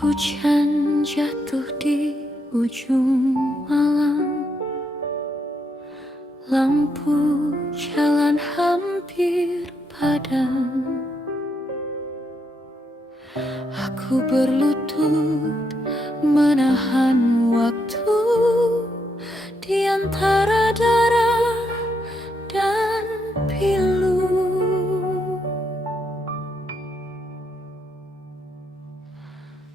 Hujan jatuh di ujung malam, lampu jalan hampir padam. Aku berlutut menahan waktu di antara darah dan pilu.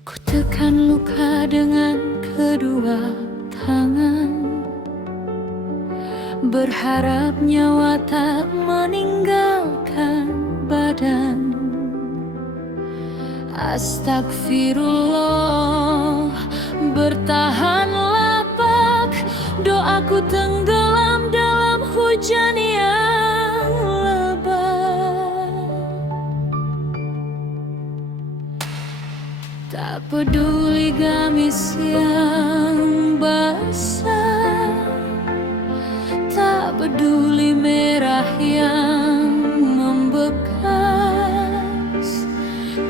Ku tekan luka dengan kedua tangan, berharap nyawa tak meninggalkan badan. Astagfirullah, bertahanlah Pak, doaku tenggelam dalam hujan yang lebat. Tak peduli gamis yang basah, tak peduli merah yang membekas,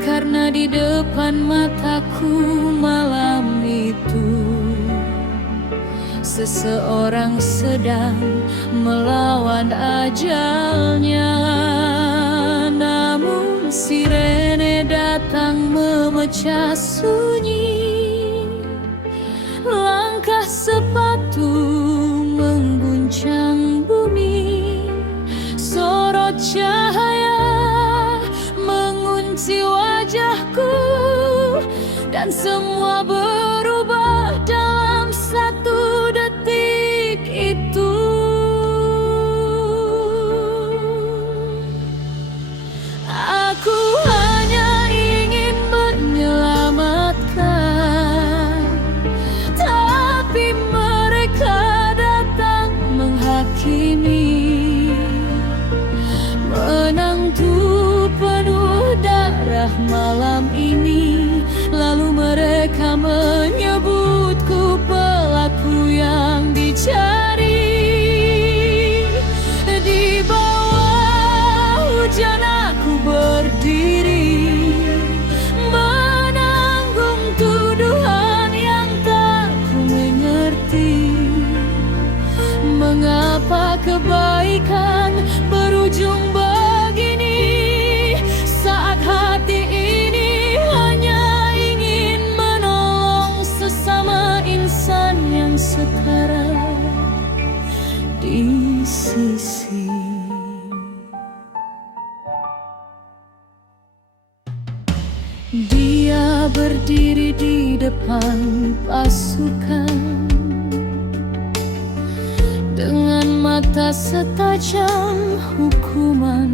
karena di depan mataku malam itu seseorang sedang melawan ajalnya. Namun sirene datang memecah sunyi, langkah sepatu mengguncang bumi, sorot cahaya mengunci wajahku, dan semua berubah dalam satu detik itu. Aku hanya ingin menyelamatkan, tapi mereka datang menghakimi. Menantu penuh darah malam ini, lalu mereka menyebutku pelaku yang dicari. Di bawah hujan aku berdiri, menanggung tuduhan yang tak ku mengerti. Mengapa kebaikan berujung begini, saat hati ini hanya ingin menolong sesama insan yang setara di sisi. Dia berdiri di depan pasukan, dengan mata setajam hukuman.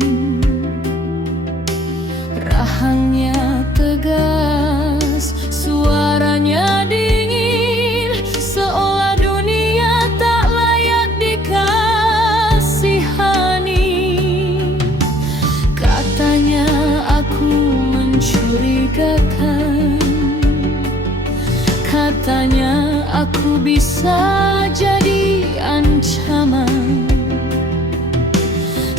Rahangnya tegas, suaranya dingin, seolah dunia tak layak dikasihani. Katanya aku mencurigakan, katanya aku bisa jadi ancaman.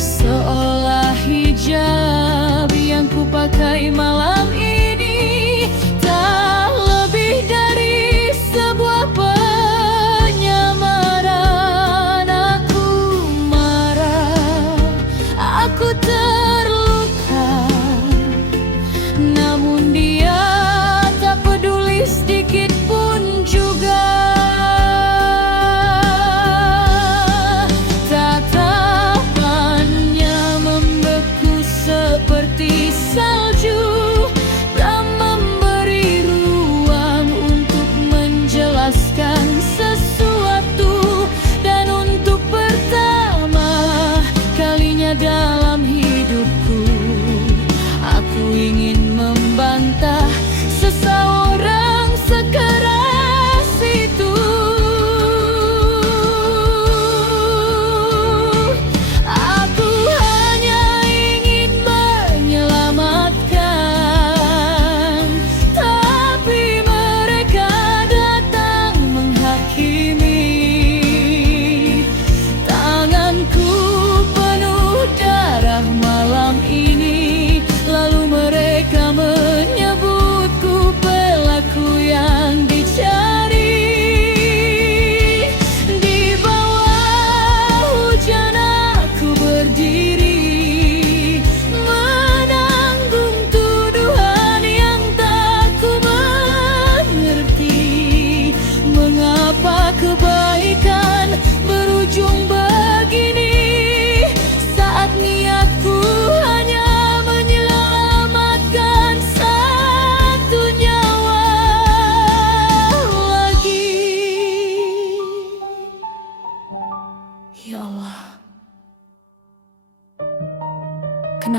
Seolah hijab yang kupakai malam ini tak lebih dari sebuah penyamaran. Aku marah, aku terluka, namun dia tak peduli sedikit pun juga.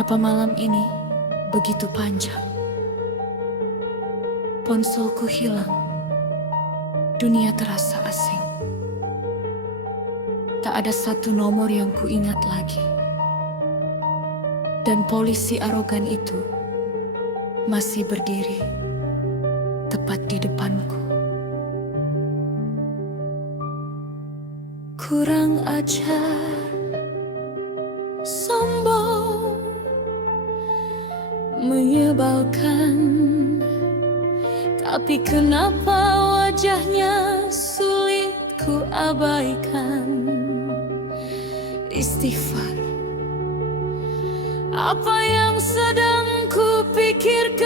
Kenapa malam ini begitu panjang? Ponselku hilang, dunia terasa asing. Tak ada satu nomor yang kuingat lagi. Dan polisi arogan itu masih berdiri tepat di depanku. Kurang ajar, sombong, menyebalkan. Tapi kenapa wajahnya sulit ku abaikan? Istighfar, apa yang sedang ku pikirkan?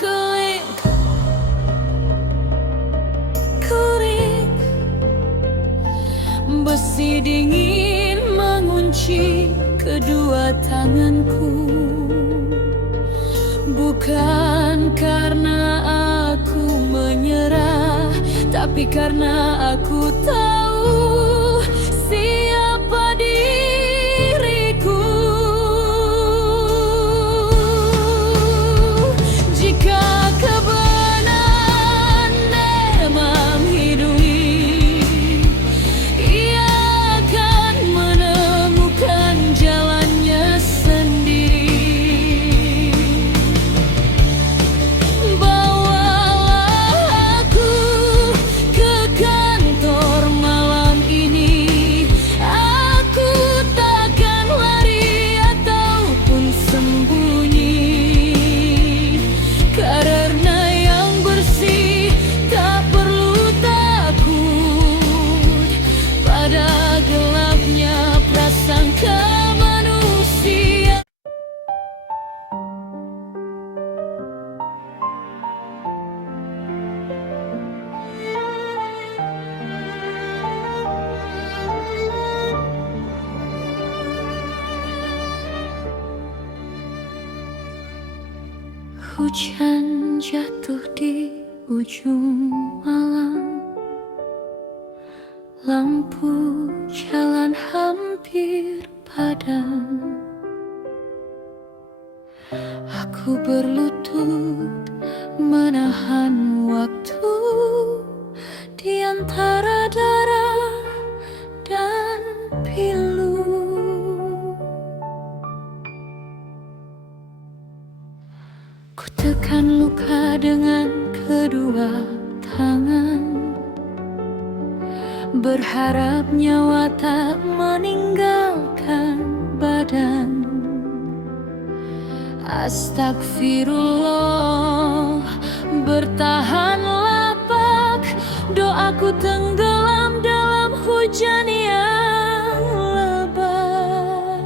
Klik, besi dingin mengunci kedua tanganku. Bukan karena aku menyerah, tapi karena aku tahu siapa diriku. Jika kebenaran memang hidup, ia akan menemukan jalannya sendiri. Bawalah aku ke kantor malam ini. Aku takkan lari ataupun sembunyi, karena yang bersih tak perlu takut pada gelapnya prasangka manusia. Hujan jatuh di ujung malam, lampu jalan hampir padam. Aku berlutut menahan waktu di antara darah dan pilu. Ku tekan luka dengan kedua tangan, berharap nyawa tak meninggalkan badan. Astagfirullah, bertahanlah Pak. Doaku tenggelam dalam hujan yang lebat.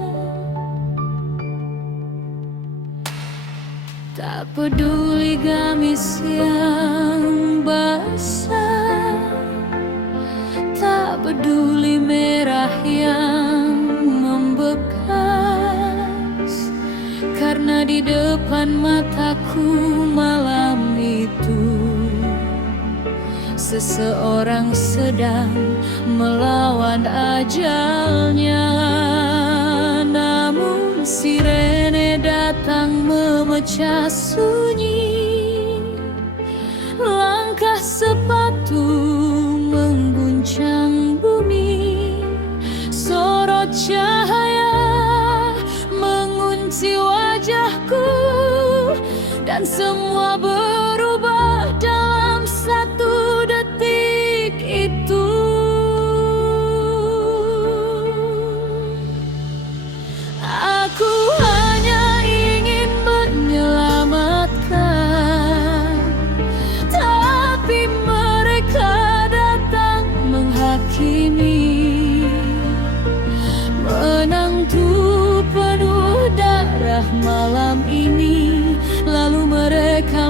Tak peduli gamis yang basah, tak peduli merah yang membekas, karena di depan mataku malam itu seseorang sedang melawan ajalnya. Namun sirene datang memecah sunyi, langkah sepatu mengguncang bumi, sorot cahaya mengunci wajahku, dan semua berubah dalam satu detik itu. Aku hanya ingin menyelamatkan, tapi mereka datang menghakimi. Menantu penuh darah malam ini, lalu mereka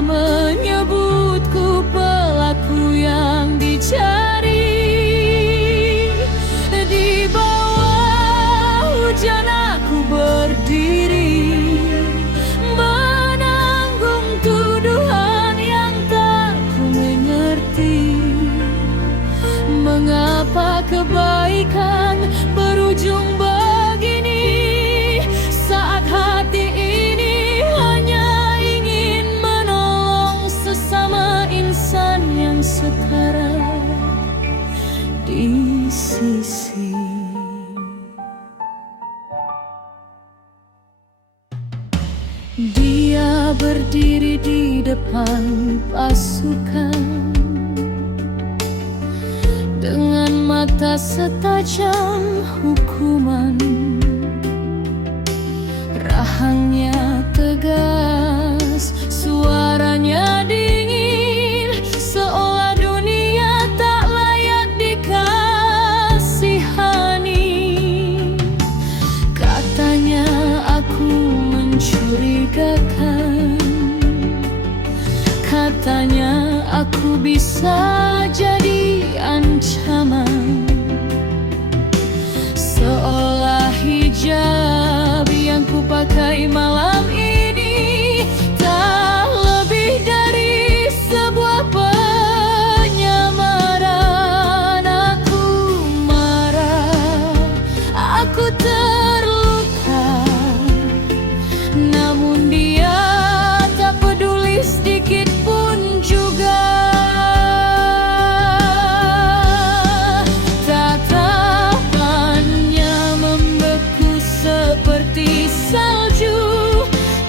Dia berdiri di depan pasukan dengan mata setajam hukuman. Rahangnya tegas, suaranya dingin, seolah dunia tak layak dikasihani. Katanya aku mencurigakan, katanya aku bisa jadi ancaman. Seolah hijab yang kupakai malam ini tak lebih dari sebuah penyamaran. Aku marah, aku terluka, namun dia tak peduli sedikit pun juga. Tatapannya membeku seperti salju,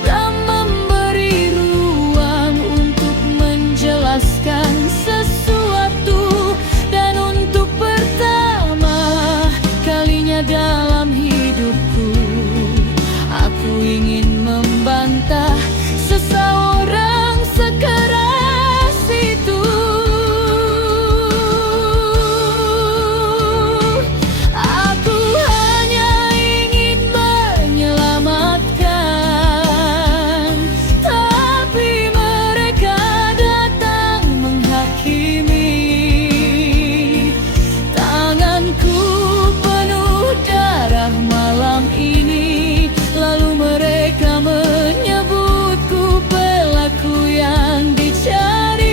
tak memberi ruang untuk menjelaskan sesuatu. Dan untuk pertama kalinya dalam hidupku, aku ingin membantah seseorang sekeras itu. Aku hanya ingin menyelamatkan, tapi mereka datang menghakimi. Tanganku penuh darah malam ini, lalu mereka menyebutku pelaku yang dicari.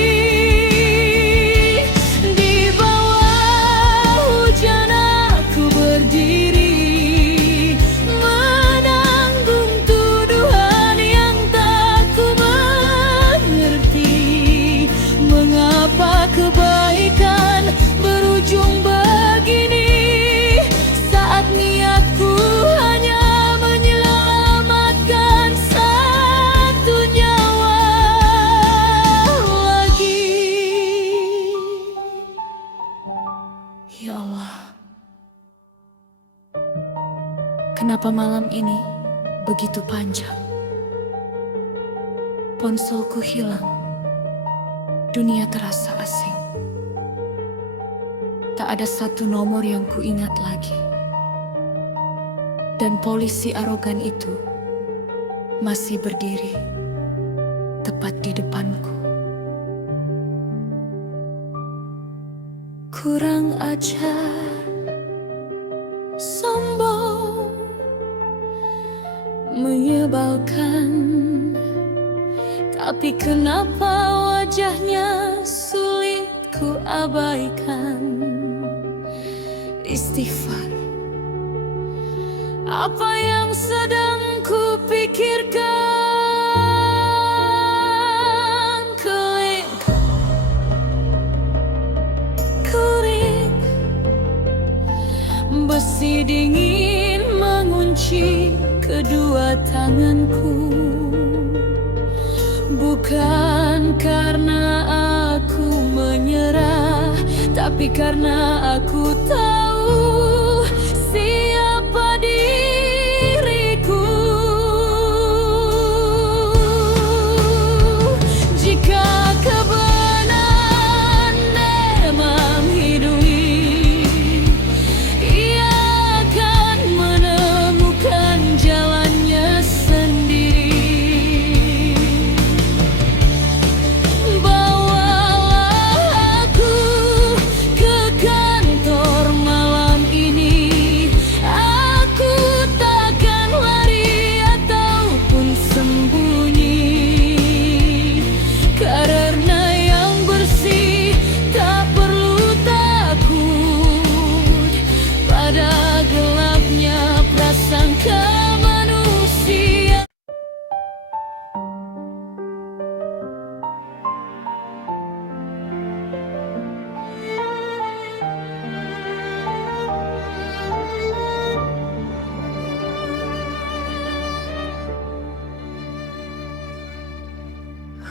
Di bawah hujan aku berdiri, menanggung tuduhan yang tak ku mengerti. Mengapa kebaikan berujung begini, saat niatku hanya menyelamatkan satu nyawa lagi. Ya Allah, kenapa malam ini begitu panjang? Ponselku hilang, dunia terasa asing. Tak ada satu nomor yang kuingat lagi. Dan polisi arogan itu masih berdiri tepat di depanku. Kurang ajar, sombong, menyebalkan, tapi kenapa wajahnya sulit ku abaikan? Istighfar, apa yang sedang ku pikirkan? Klik, klik, besi dingin mengunci kedua tanganku. Bukan karena aku menyerah, tapi karena aku tahu siapa diriku. Jika kebenaran memang hidup, ia akan menemukan jalannya sendiri. Bawalah aku ke kantor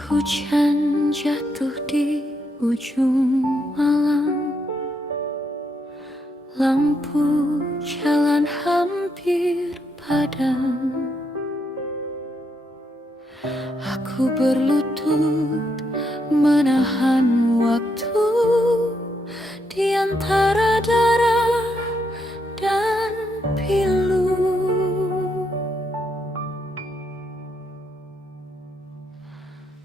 Hujan jatuh di ujung malam, lampu jalan hampir padam. Aku berlutut menahan waktu di antara darah dan pilu.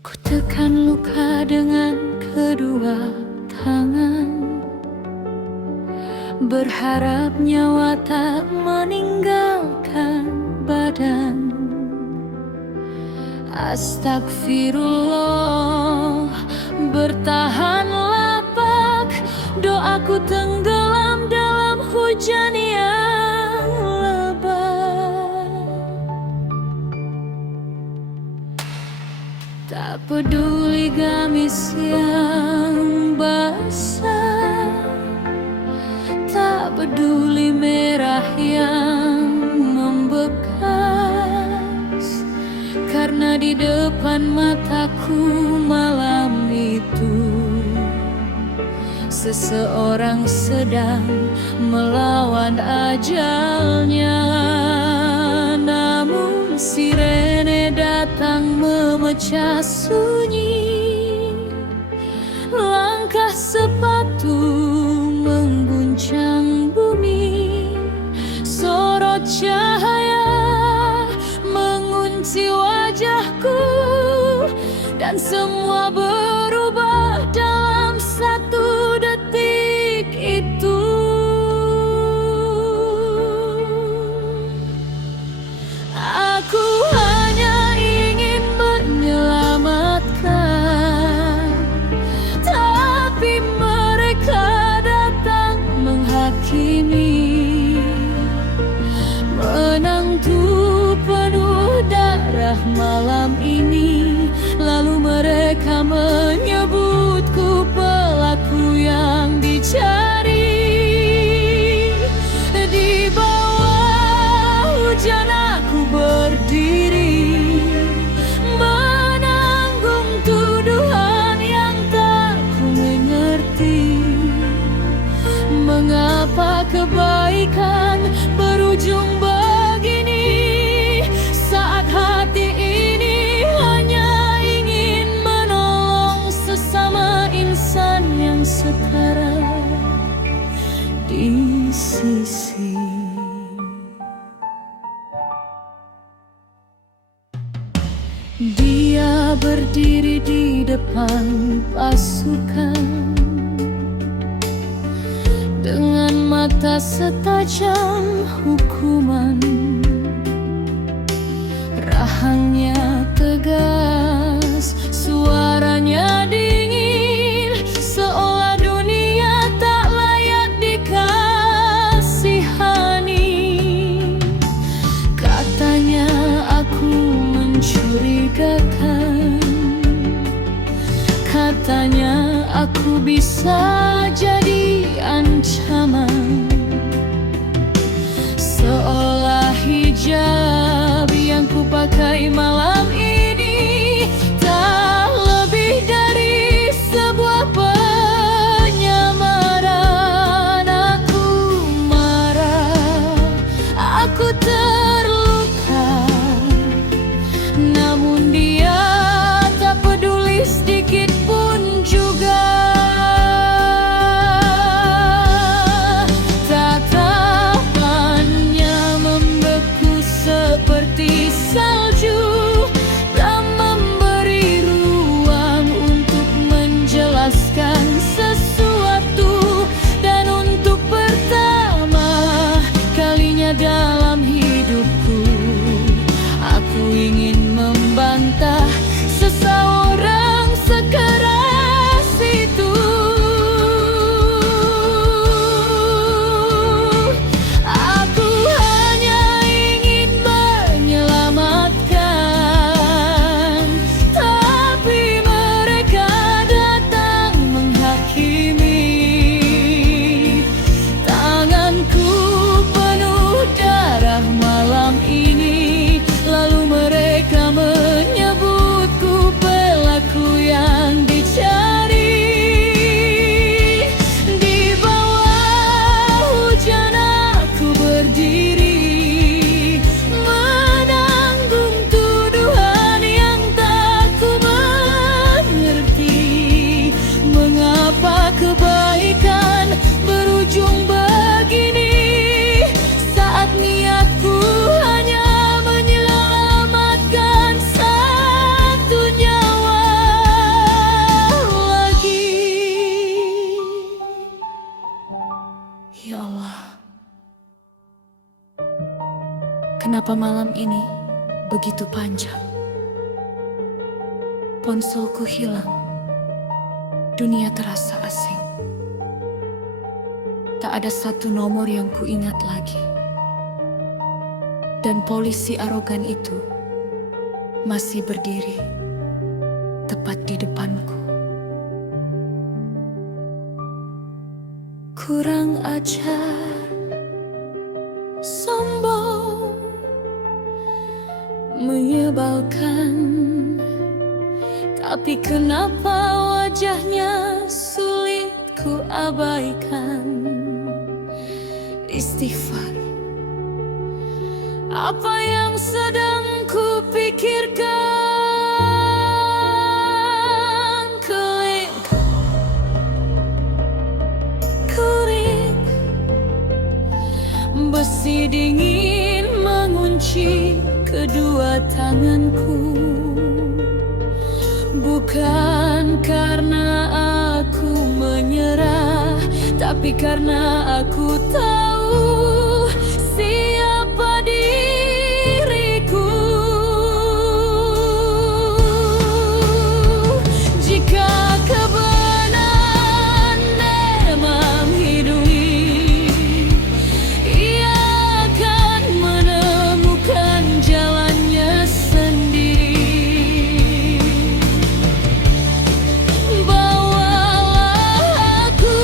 Ku tekan luka dengan kedua tangan, berharap nyawa tak meninggalkan badan. Astagfirullah, bertahanlah Pak, doaku tenggelam dalam hujan yang lebat. Tak peduli gamis yang basah, tak peduli merah yang membekas, karena di depan mataku malam itu seseorang sedang melawan ajalnya. Namun sirene datang memecah sunyi, langkah sepatu mengguncang bumi, sorot cahaya mengunci wajahku, dan semua berubah dalam satu detik itu. Aku hanya ingin menyelamatkan, tapi mereka datang menghakimi. Menantu penuh darah malam ini, lalu mereka menyebutku pelaku yang dicari. Di bawah hujan aku berdiri, menanggung tuduhan yang tak ku mengerti. Mengapa kebaikan berujung begini, saat hati ini hanya ingin menolong sesama insan yang setara di sisi. Dia berdiri di depan pasukan dengan mata setajam hukuman. Rahangnya tegas, suaranya dingin, seolah dunia tak layak dikasihani. Katanya aku mencurigakan, katanya aku bisa jadi ancaman. Seolah hijab yang ku pakai malam ini tak lebih dari sebuah penyamaran. Aku marah, aku terluka, namun dia tak peduli sedikit pun juga. Tatapannya membeku seperti salju, tak memberi ruang untuk menjelaskan sesuatu. Dan untuk pertama kalinya dalam hidupku, aku ingin membantah seseorang sekeras itu. Aku hanya ingin menyelamatkan, Kenapa malam ini begitu panjang? Ponselku hilang, dunia terasa asing. Tak ada satu nomor yang kuingat lagi. Dan polisi arogan itu masih berdiri tepat di depanku. Kurang ajar, sombong, menyebalkan. Tapi kenapa wajahnya sulit ku abaikan? Istighfar, apa yang sedang ku pikirkan? Klik, besi dingin mengunci kedua tanganku. Bukan karena aku menyerah, tapi karena aku tahu siapa diriku. Jika kebenaran memang hidup, ia akan menemukan jalannya sendiri. Bawalah aku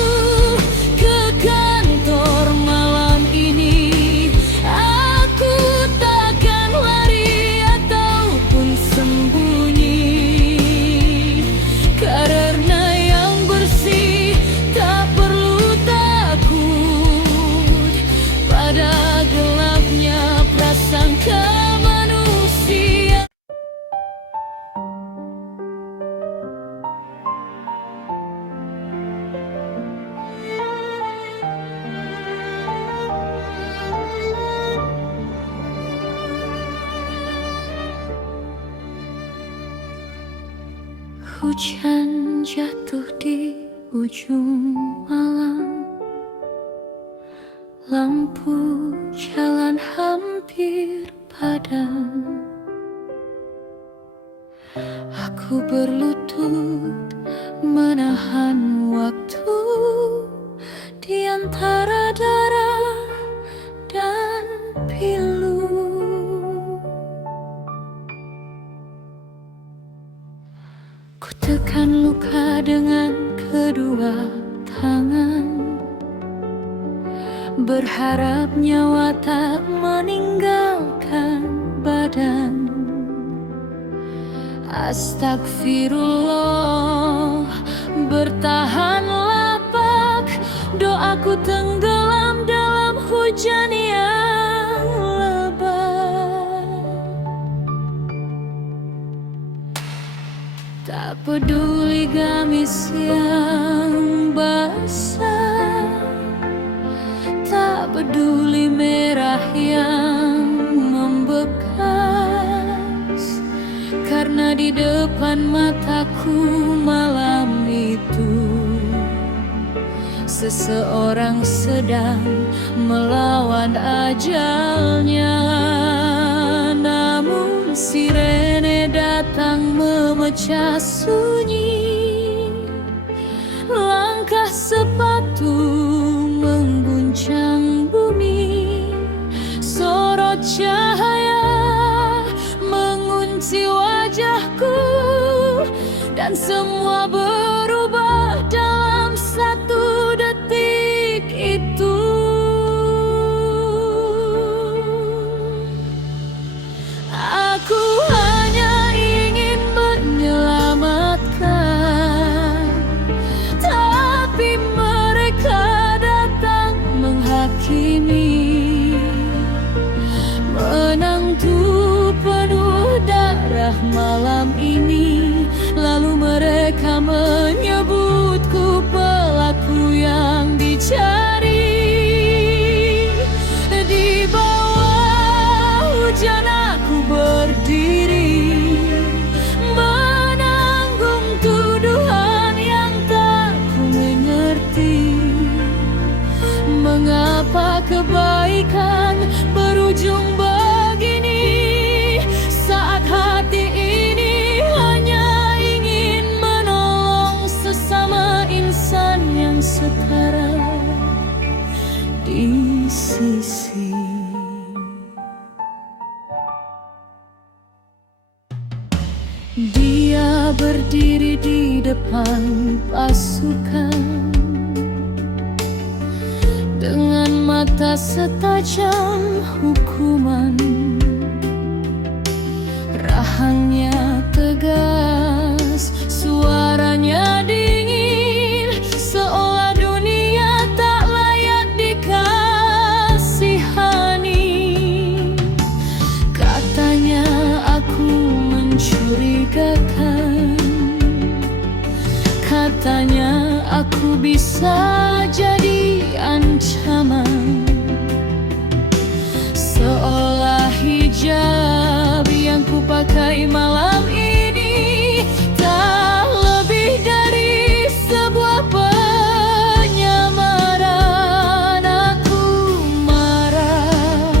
ke kantor malam ini. Aku takkan lari ataupun sembunyi, karena yang bersih tak perlu takut pada gelapnya prasangka manusia. Hujan jatuh di ujung malam, lampu jalan hampir padam. Aku berlutut menahan waktu di antara darah dan pilu. Ku tekan luka dengan kedua tangan, berharap nyawa tak meninggalkan badan. Astagfirullah, bertahanlah Pak. Doaku tenggelam dalam hujan yang lebat. Tak peduli gamis yang basah, tak peduli merah yang membekas, karena di depan mataku malam itu seseorang sedang melawan ajalnya. Namun sirene datang memecah sunyi, langkah sepatu mengguncang bumi, sorot cahaya mengunci wajahku, dan semua berubah dalam satu detik itu. Aku hanya ingin menyelamatkan, tapi mereka datang menghakimi. Menantu penuh darah malam ini, lalu mereka menyebutku pelaku yang dicari. Di bawah hujan aku berdiri, menanggung tuduhan yang tak ku mengerti. Mengapa kebaikan berujung begini? Dia berdiri di depan pasukan dengan mata setajam hukuman. Rahangnya tegas, suaranya dingin, seolah dunia tak layak dikasihani. Katanya aku mencurigakan, katanya aku bisa jadi ancaman. Seolah hijab yang kupakai malam ini tak lebih dari sebuah penyamaran. Aku marah,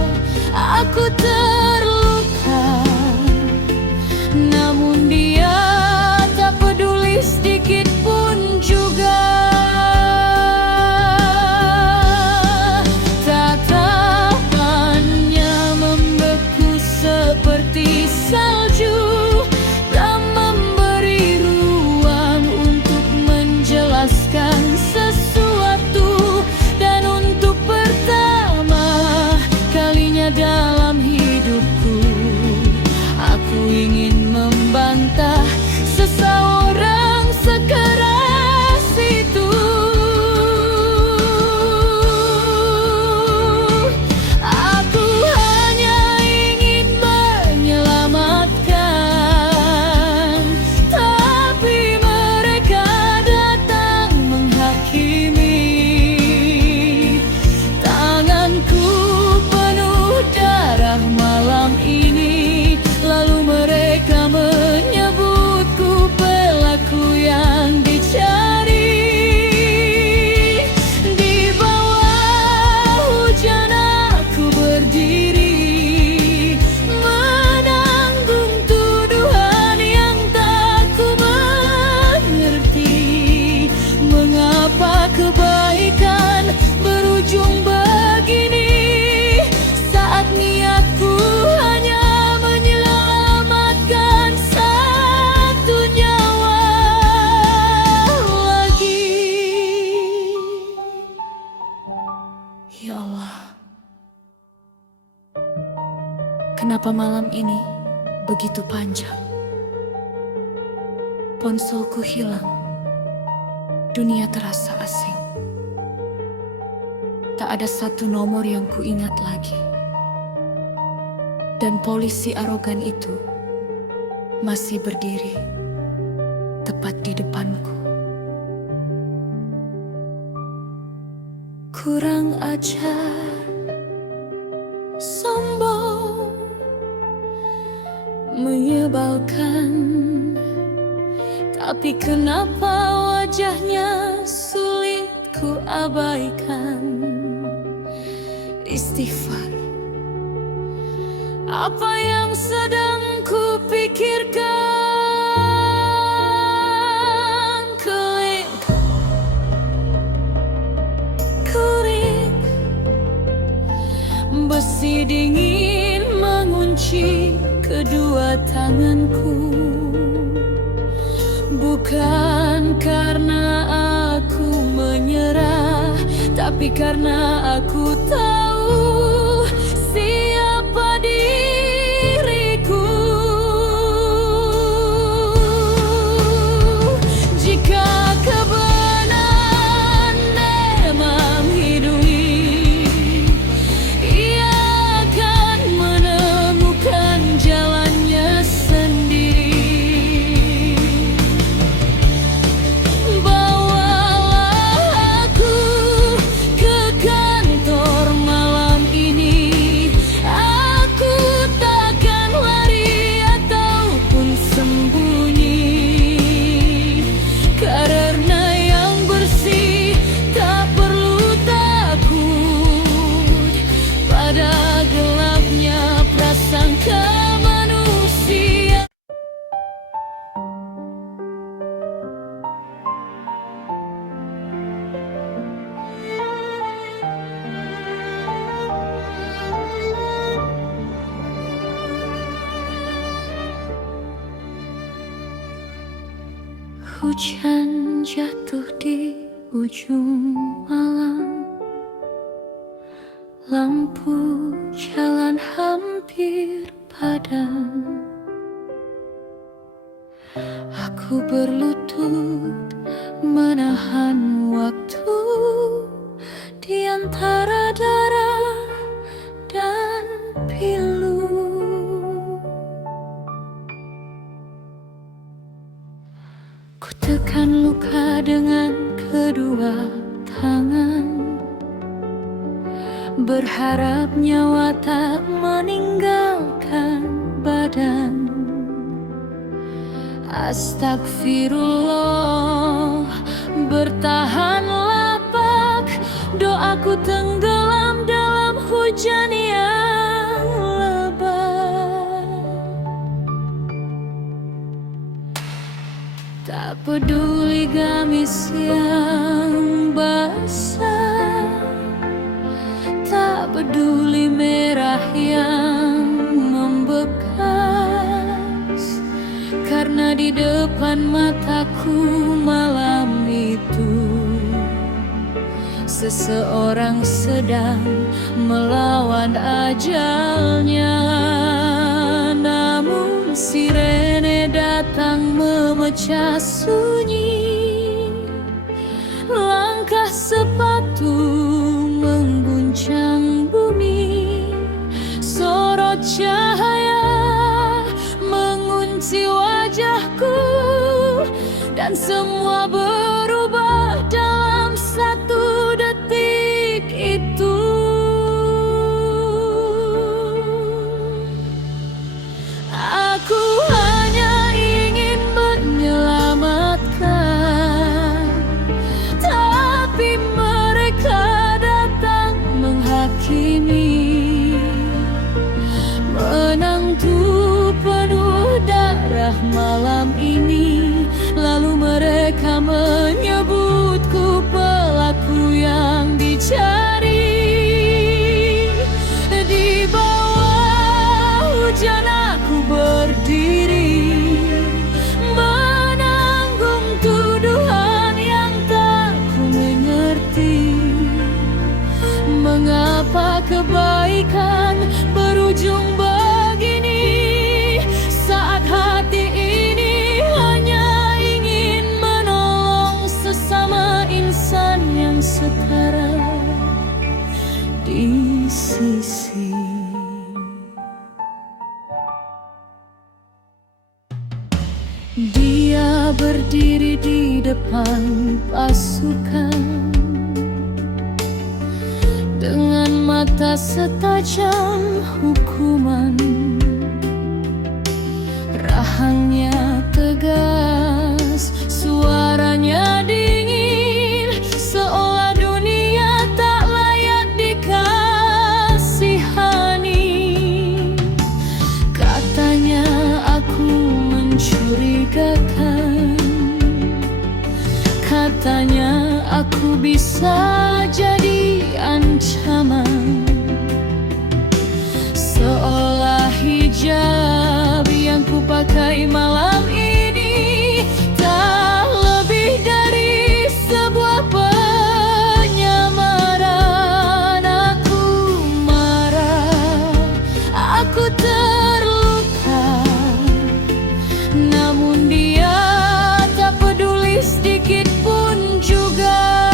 aku terluka, namun dia tak peduli sedikit pun juga. Tatapannya membeku seperti salju, tak memberi ruang untuk menjelaskan sesuatu. Dan untuk pertama kalinya dalam hidupku, aku ingin membantah seseorang sekeras itu. Aku hanya ingin menyelamatkan, tapi mereka datang menghakimi. Tanganku penuh darah malam ini, lalu mereka menyebutku pelaku yang dicari. Di bawah hujan aku berdiri, menanggung tuduhan yang tak ku mengerti. Mengapa kebaikan berujung begini, saat niatku hanya menyelamatkan satu nyawa lagi. Ya Allah, kenapa malam ini begitu panjang? Ponselku hilang, dunia terasa asing. Tak ada satu nomor yang kuingat lagi. Dan polisi arogan itu masih berdiri tepat di depanku. Kurang ajar, sombong, menyebalkan, tapi kenapa wajahnya sulit ku abaikan? Istighfar, apa yang sedang ku pikirkan? Klik, klik, besi dingin mengunci kedua tanganku. Bukan karena aku menyerah, tapi karena aku tahu siapa diriku. Jika kebenaran memang hidup, ia akan menemukan jalannya sendiri. Bawalah aku ke kantor Hujan jatuh di ujung malam, lampu jalan hampir padam. Aku berlutut menahan waktu di antara darah dan pilu. Ku tekan luka dengan kedua tangan, berharap nyawa tak meninggalkan badan. Astagfirullah, bertahanlah Pak, doaku tenggelam dalam hujan yang lebat. Tak peduli gamis yang basah, tak peduli merah yang membekas, karena di depan mataku malam itu seseorang sedang melawan ajalnya. Namun sirene datang memecah sunyi, langkah sepatu mengguncang bumi, sorot cahaya mengunci wajahku, dan semua berubah dalam satu detik itu. Aku hanya ingin menyelamatkan, tapi mereka datang menghakimi. Menantu penuh darah malam ini, lalu mereka menyebutku pelaku yang dicari. Di bawah hujan aku berdiri, menanggung tuduhan yang tak ku mengerti. Mengapa kebaikan berujung begini, saat hati ini hanya ingin menolong sesama insan yang setara di sisi. Dia berdiri di depan pasukan dengan mata setajam hukuman. Rahangnya tegas, suaranya dingin, seolah dunia tak layak dikasihani. Katanya aku mencurigakan, katanya aku bisa jadi ancaman. Seolah hijab yang ku pakai malam ini tak lebih dari sebuah penyamaran. Aku marah, aku terluka, namun dia tak peduli sedikit pun juga.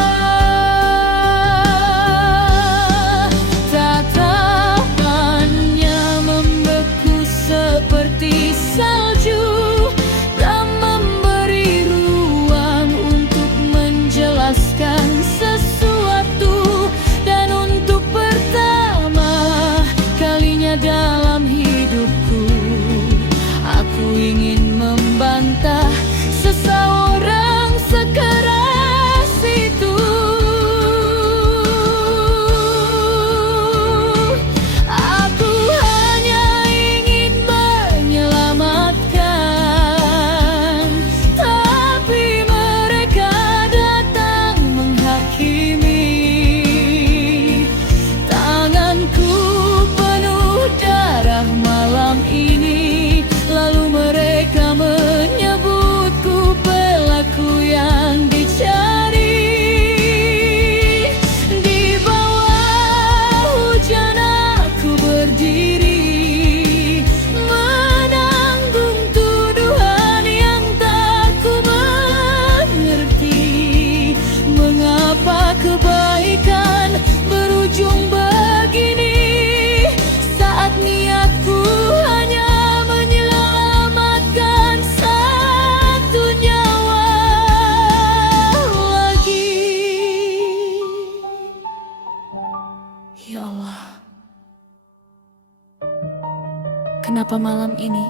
Kenapa malam ini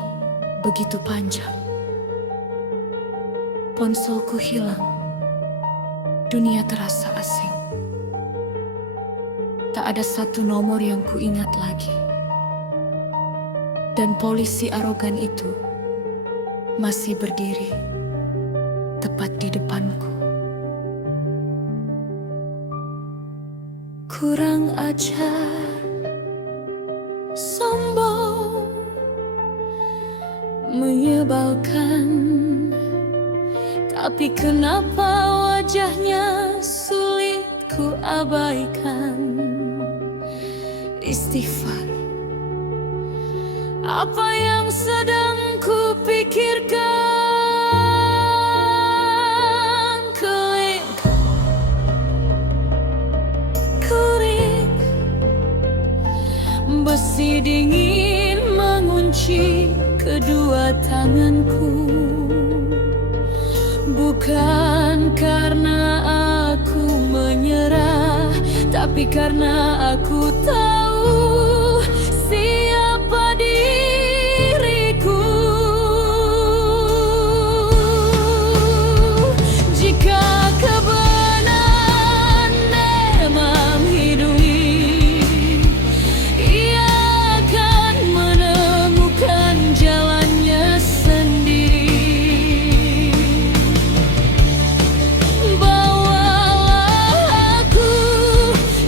begitu panjang? Ponselku hilang, dunia terasa asing. Tak ada satu nomor yang kuingat lagi. Dan polisi arogan itu masih berdiri tepat di depanku. Kurang ajar, sombong, menyebalkan. Tapi kenapa wajahnya sulit ku abaikan? Istighfar, apa yang sedang ku pikirkan? Klik, besi dingin mengunci kedua tanganku. Bukan karena aku menyerah, tapi karena aku tahu siapa diriku. Jika kebenaran memang hidup, ia akan menemukan jalannya sendiri. Bawalah aku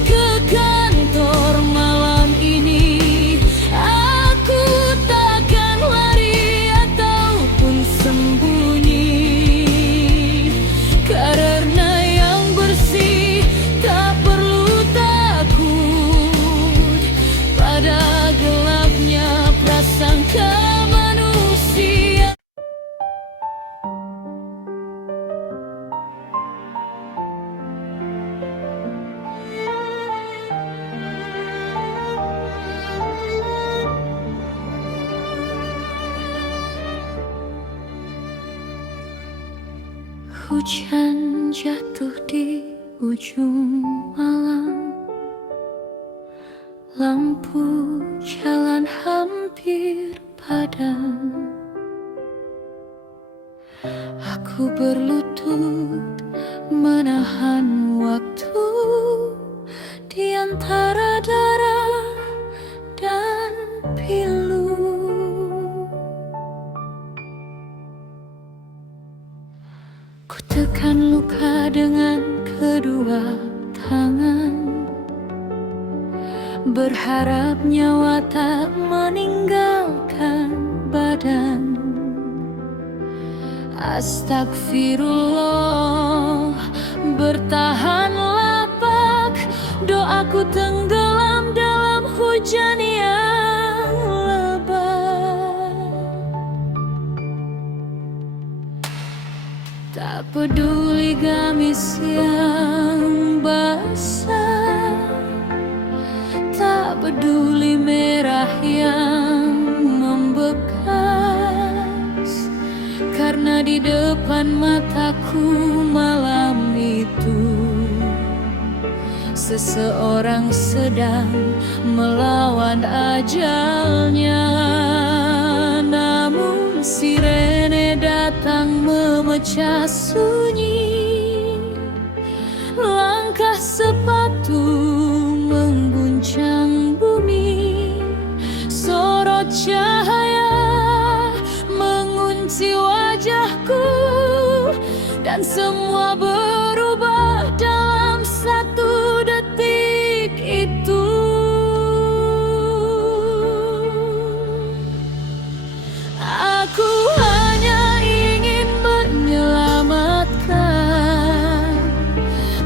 ke kantor malam ini. Aku takkan lari ataupun sembunyi, karena yang bersih tak perlu takut pada gelapnya prasangka manusia. Hujan jatuh di ujung malam, lampu jalan hampir padam. Aku berlutut menahan waktu di antara darah dan pilu. Ku tekan luka dengan kedua tangan, berharap nyawa tak meninggalkan badan. Astagfirullah, bertahanlah Pak. Doaku tenggelam dalam hujan yang lebat. Tak peduli gamis yang basah, tak peduli merah yang membekas, karena di depan mataku malam itu seseorang sedang melawan ajalnya. Namun sirene datang memecah sunyi, langkah sepatu mengguncang bumi, sorot cahaya mengunci wajahku, dan semua berubah dalam satu detik itu. Aku hanya ingin menyelamatkan,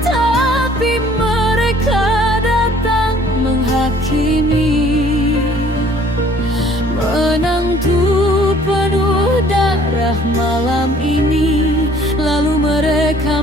tapi mereka datang menghakimi. Menantu penuh darah malam ini, lalu mereka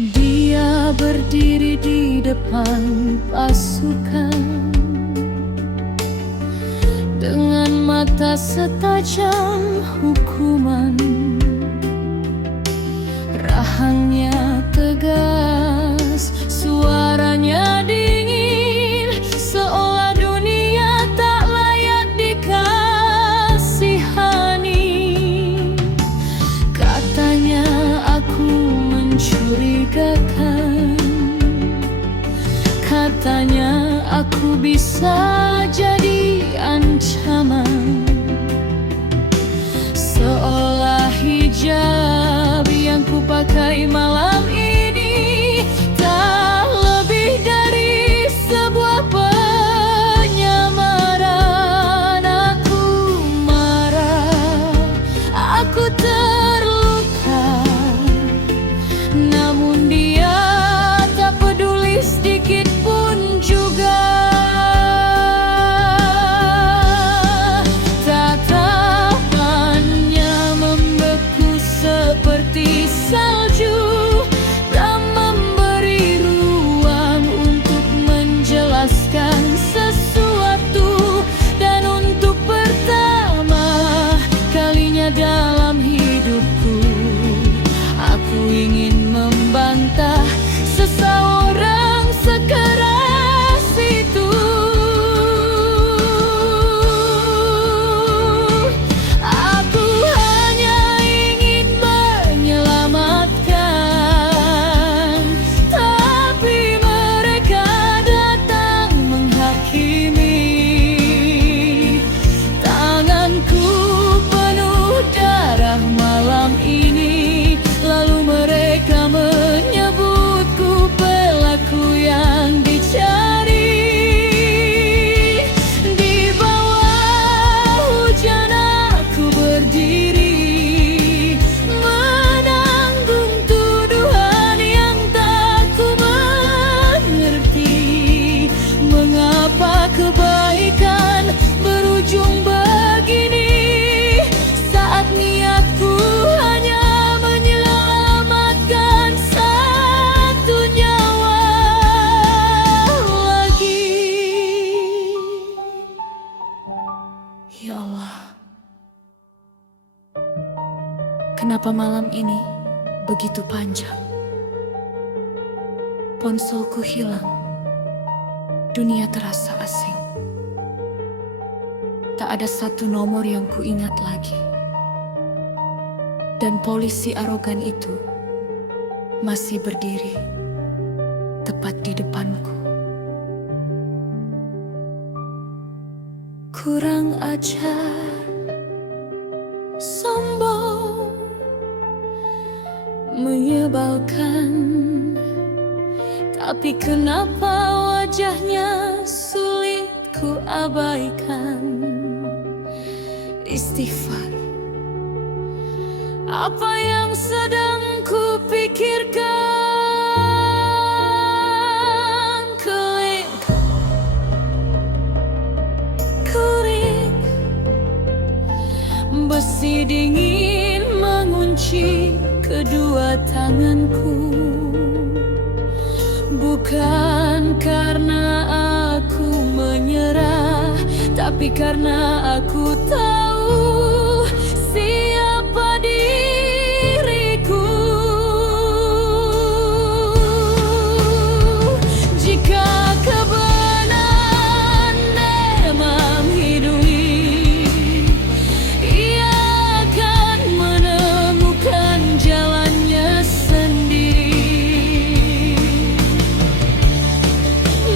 Dia berdiri di depan pasukan dengan mata setajam hukuman. Rahangnya tegas, suaranya dingin, seolah dunia tak layak dikasihani. Katanya aku mencurigakan, katanya aku bisa jadi ancaman. Seolah hijab yang kupakai malam ini tak lebih dari sebuah penyamaran. Aku marah, aku terluka, namun dia tak peduli sedikit pun juga. Tatapannya membeku seperti salju, tak memberi ruang untuk menjelaskan sesuatu. Dan untuk pertama kalinya dalam hidupku, aku ingin membantah seseorang sekeras itu. Aku hanya ingin menyelamatkan, tapi mereka datang menghakimi. Tanganku penuh darah malam ini, lalu mereka menyebutku pelaku yang dicari. Di bawah hujan aku berdiri, menanggung tuduhan yang tak ku mengerti. Mengapa kebaikan berujung begini, saat niatku hanya menyelamatkan satu nyawa lagi. Ya Allah, kenapa malam ini begitu panjang? Ponselku hilang, dunia terasa asing. Tak ada satu nomor yang kuingat lagi. Dan polisi arogan itu masih berdiri tepat di depanku. Kurang ajar, sombong, menyebalkan, tapi kenapa wajahnya sulit ku abaikan? Istighfar, apa yang sedang ku pikirkan? Klik, klik, besi dingin mengunci kedua tanganku. Bukan karena aku menyerah, tapi karena aku tahu siapa diriku. Jika kebenaran memang hidup, ia akan menemukan jalannya sendiri.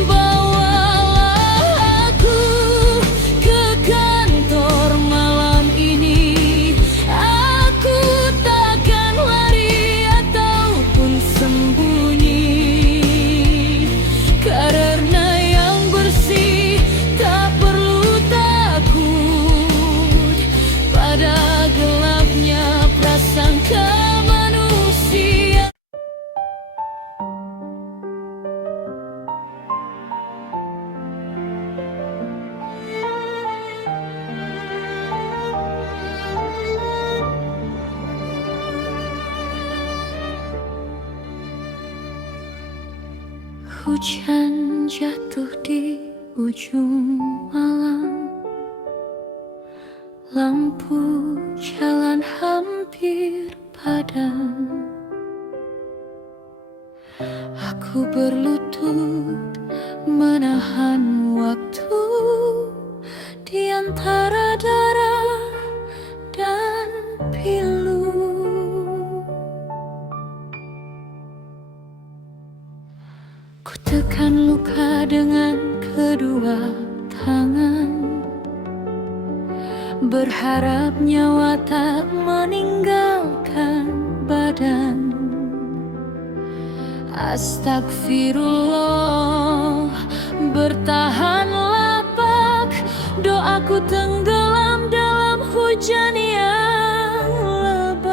Bawalah aku ke kantor Hujan jatuh di ujung malam, lampu jalan hampir padam. Aku berlutut menahan waktu di antara darah dan pilu. Ku tekan luka dengan kedua tangan, berharap nyawa tak meninggalkan badan. Astagfirullah, bertahanlah Pak, doaku tenggelam dalam hujan yang lebat.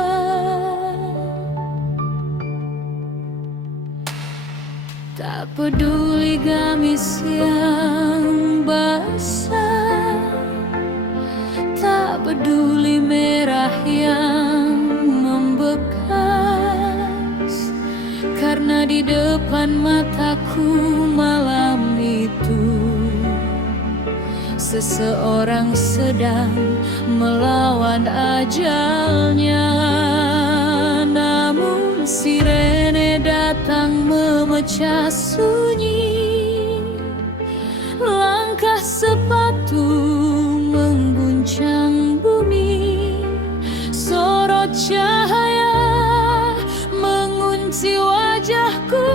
Tak peduli gamis yang basah, tak peduli merah yang membekas, karena di depan mataku malam itu seseorang sedang melawan ajalnya. Namun sirene datang memecah sunyi, langkah sepatu mengguncang bumi, sorot cahaya mengunci wajahku,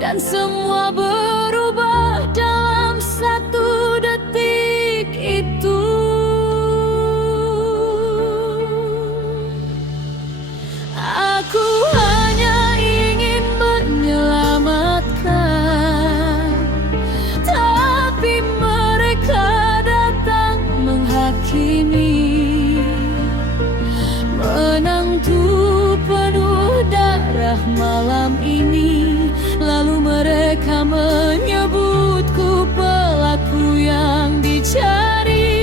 dan semua berubah dalam satu detik itu. Aku hanya ingin menyelamatkan, tapi mereka datang menghakimi. Menantu penuh darah malam ini, lalu mereka menyebutku pelaku yang dicari.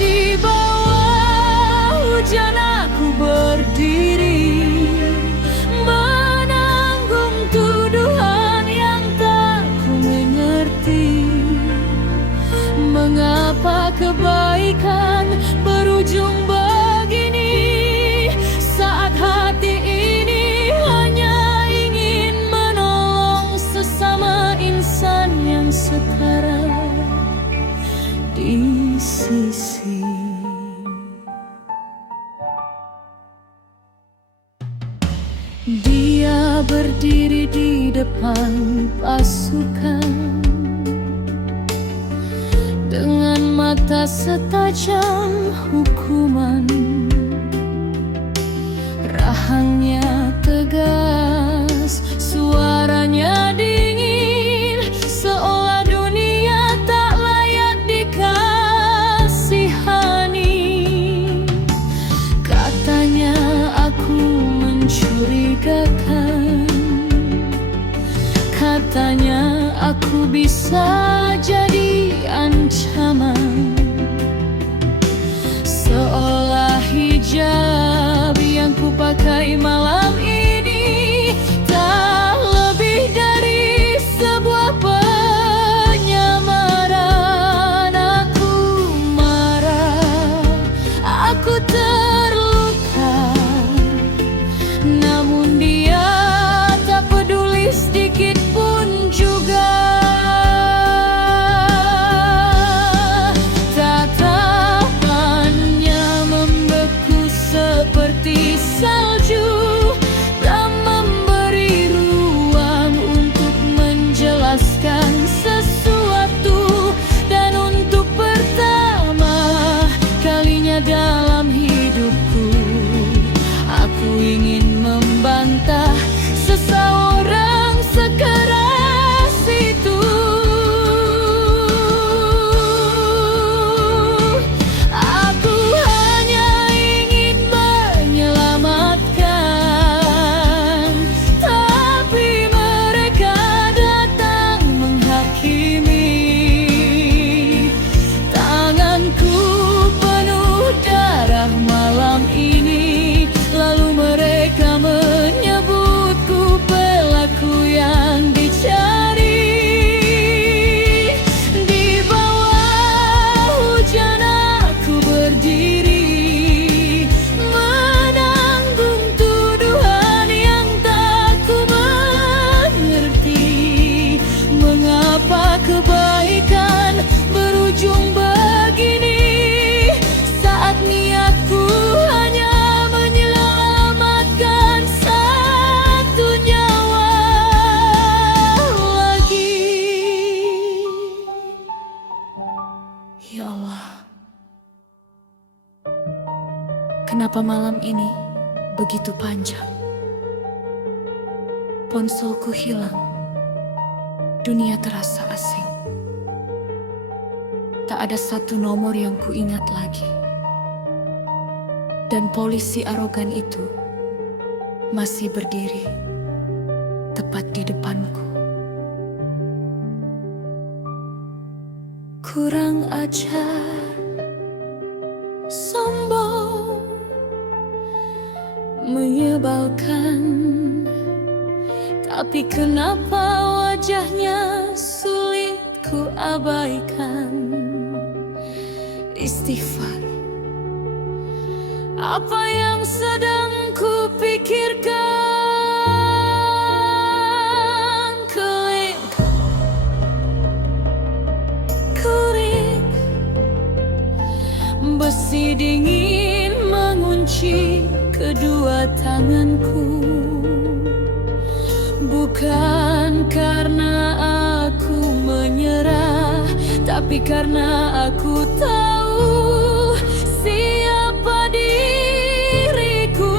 Di bawah hujan aku berdiri, menanggung tuduhan yang tak ku mengerti. Mengapa kebaikan berujung begini, saat hati ini hanya ingin menolong sesama insan yang setara di sisi. Dia berdiri di depan pasukan dengan mata setajam hukuman. Rahangnya tegas, suaranya dingin, seolah dunia tak layak dikasihani. Katanya aku mencurigakan, katanya aku bisa jadi ancaman. Seolah hijab yang ku pakai malam ini tak lebih dari sebuah penyamaran. Aku marah, aku terluka, namun dia tak peduli sedikit pun juga. Tatapannya membeku seperti salju, tak memberi ruang untuk menjelaskan sesuatu. Dan untuk pertama kalinya dalam hidupku, aku ingin membantah seseorang sekeras itu. Aku hanya ingin menyelamatkan, Kenapa malam ini begitu panjang? Ponselku hilang, dunia terasa asing. Tak ada satu nomor yang kuingat lagi. Dan polisi arogan itu masih berdiri tepat di depanku. Kurang ajar, sombong, menyebalkan. Tapi kenapa wajahnya sulit ku abaikan? Istighfar, apa yang sedang ku pikirkan? Klik, besi dingin mengunci kedua tanganku. Bukan karena aku menyerah, tapi karena aku tahu siapa diriku.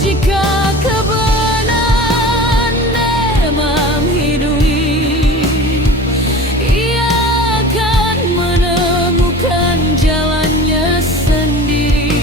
Jika kebenaran memang hidup, ia akan menemukan jalannya sendiri.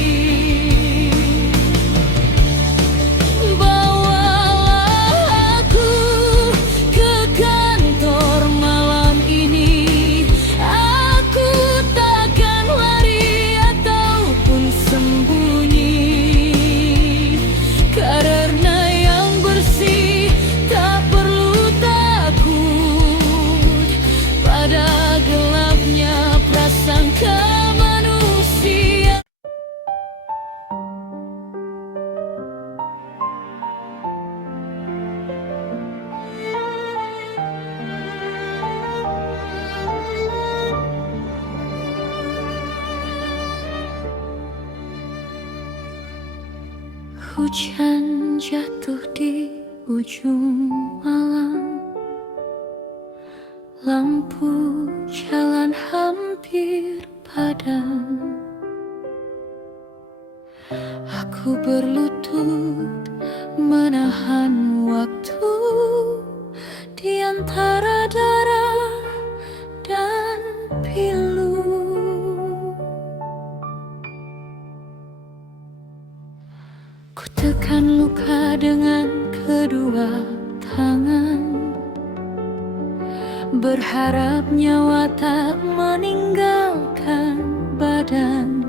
Hujan jatuh di ujung malam, lampu jalan hampir padam. Aku berlutut menahan waktu di antara darah dan pilu. Ku tekan luka dengan kedua tangan, berharap nyawa tak meninggalkan badan.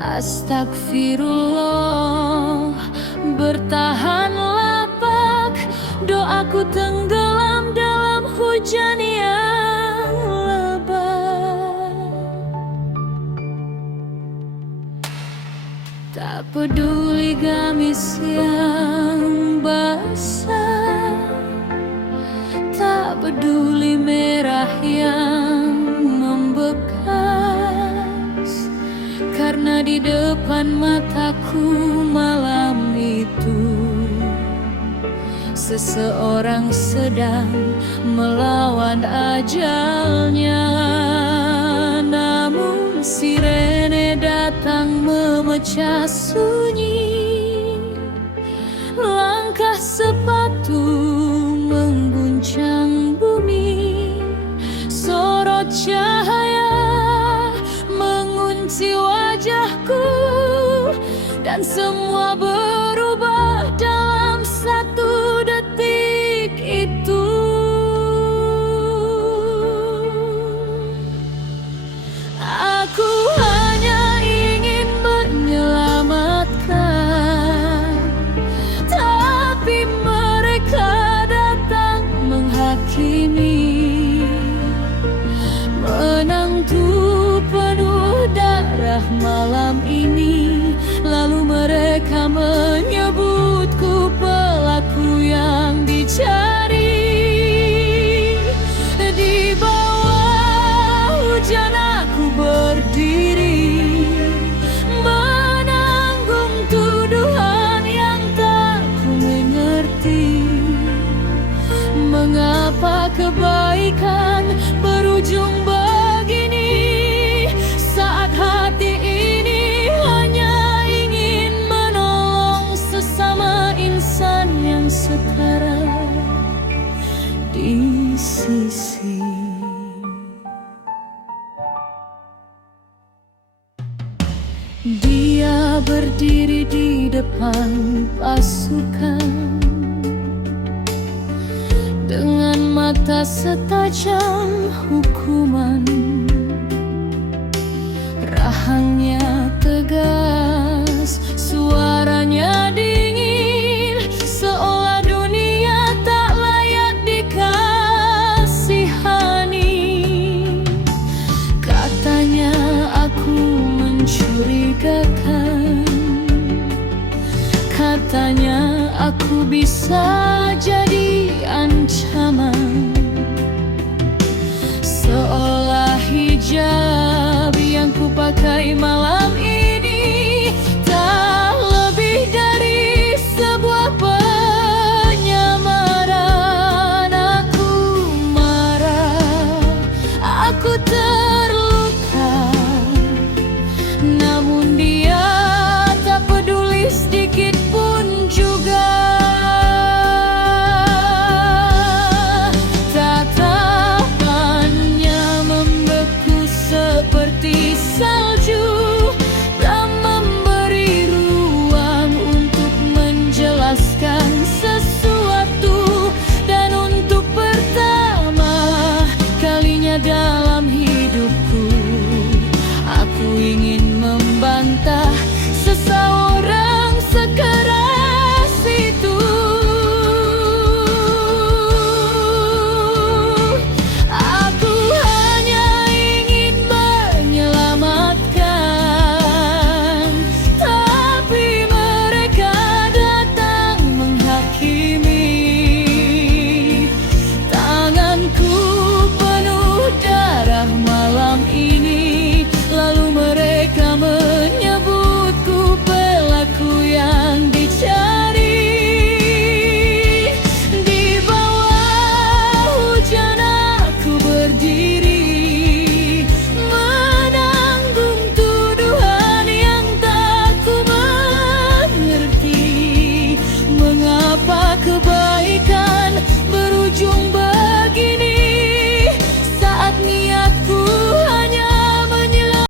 Astagfirullah, bertahanlah Pak, doaku tenggelam dalam hujan yang lebat. Tak peduli gamis yang basah, tak peduli merah yang membekas, karena di depan mataku malam itu seseorang sedang melawan ajalnya. Namun sirene datang memecah sunyi, langkah sepatu mengguncang bumi, sorot cahaya mengunci wajahku, dan semua berubah dalam satu detik itu. Aku hanya ingin menyelamatkan, tapi mereka datang menghakimi. Menantu penuh darah malam ini, lalu mereka Dia berdiri di depan pasukan dengan mata setajam hukuman. Rahangnya tegas, suaranya dingin, seolah dunia tak layak dikasihani. Katanya aku mencurigakan, katanya aku bisa jadi ancaman.